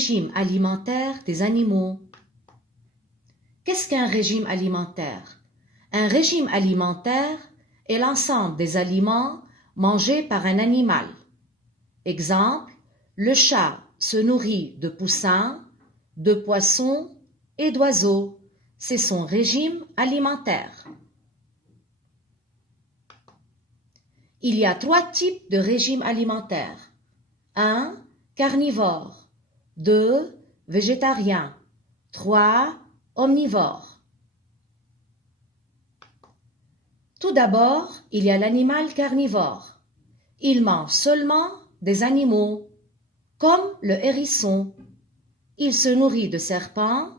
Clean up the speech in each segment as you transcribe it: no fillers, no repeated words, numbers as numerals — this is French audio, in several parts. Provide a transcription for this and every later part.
régime alimentaire des animaux. Qu'est-ce qu'un régime alimentaire? Un régime alimentaire est l'ensemble des aliments mangés par un animal. Exemple, le chat se nourrit de poussins, de poissons et d'oiseaux. C'est son régime alimentaire. Il y a 3 types de régimes alimentaires. 1. Carnivore. 2. Végétarien. 3. Omnivore. Tout d'abord, il y a l'animal carnivore. Il mange seulement des animaux, comme le hérisson. Il se nourrit de serpents,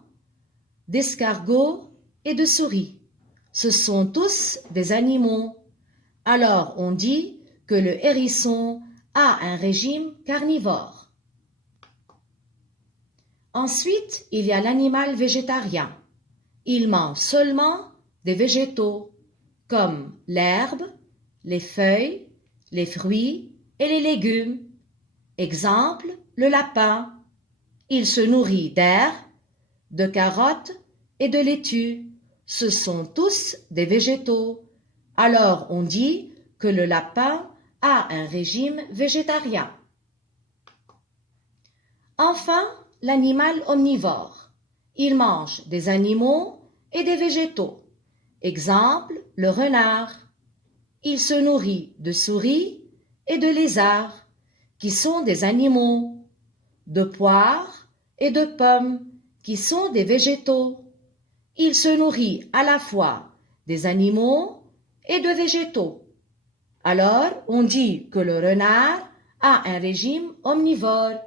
d'escargots et de souris. Ce sont tous des animaux. Alors on dit que le hérisson a un régime carnivore. Ensuite, il y a l'animal végétarien. Il mange seulement des végétaux, comme l'herbe, les feuilles, les fruits et les légumes. Exemple, le lapin. Il se nourrit d'herbes, de carottes et de laitues. Ce sont tous des végétaux. Alors on dit que le lapin a un régime végétarien. Enfin, l'animal omnivore. Il mange des animaux et des végétaux. Exemple, le renard. Il se nourrit de souris et de lézards, qui sont des animaux, de poires et de pommes, qui sont des végétaux. Il se nourrit à la fois des animaux et de végétaux. Alors, on dit que le renard a un régime omnivore.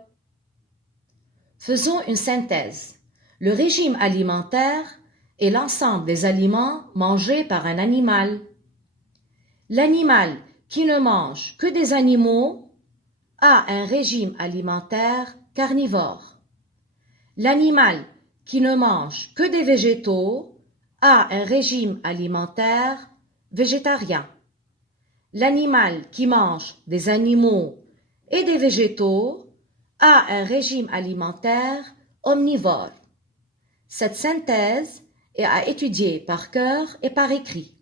Faisons une synthèse. Le régime alimentaire est l'ensemble des aliments mangés par un animal. L'animal qui ne mange que des animaux a un régime alimentaire carnivore. L'animal qui ne mange que des végétaux a un régime alimentaire végétarien. L'animal qui mange des animaux et des végétaux a un régime alimentaire omnivore. Cette synthèse est à étudier par cœur et par écrit.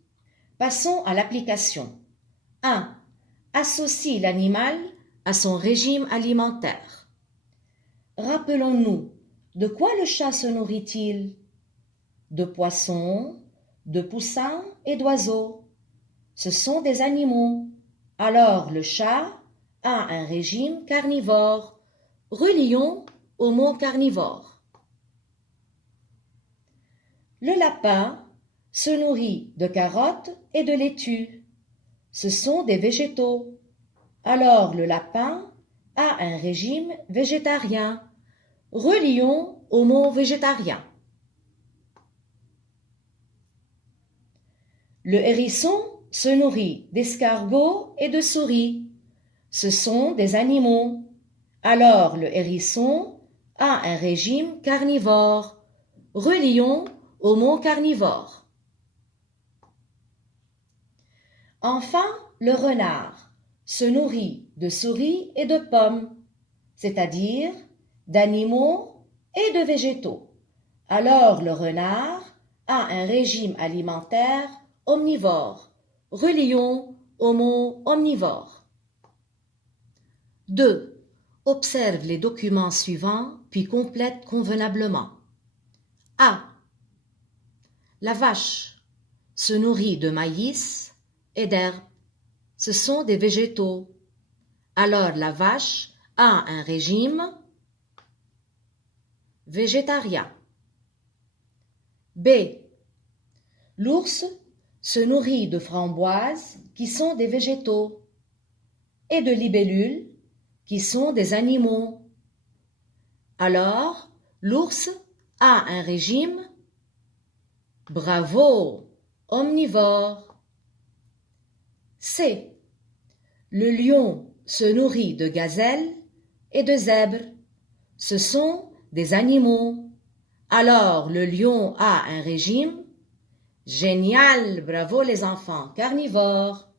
Passons à l'application. 1. Associe l'animal à son régime alimentaire. Rappelons-nous, de quoi le chat se nourrit-il? De poissons, de poussins et d'oiseaux. Ce sont des animaux. Alors le chat a un régime carnivore. Relions au mot carnivore. Le lapin se nourrit de carottes et de laitues. Ce sont des végétaux. Alors le lapin a un régime végétarien. Relions au mot végétarien. Le hérisson se nourrit d'escargots et de souris. Ce sont des animaux. Alors le hérisson a un régime carnivore. Relions au mot carnivore. Enfin, le renard se nourrit de souris et de pommes, c'est-à-dire d'animaux et de végétaux. Alors le renard a un régime alimentaire omnivore. Relions au mot omnivore. 2. Observe les documents suivants, puis complète convenablement. A. La vache se nourrit de maïs et d'herbes. Ce sont des végétaux. Alors la vache a un régime végétarien. B. L'ours se nourrit de framboises qui sont des végétaux et de libellules qui sont des animaux. Alors l'ours a un régime bravo, omnivore. C. Le lion se nourrit de gazelles et de zèbres. Ce sont des animaux. Alors le lion a un régime génial, bravo les enfants, carnivores.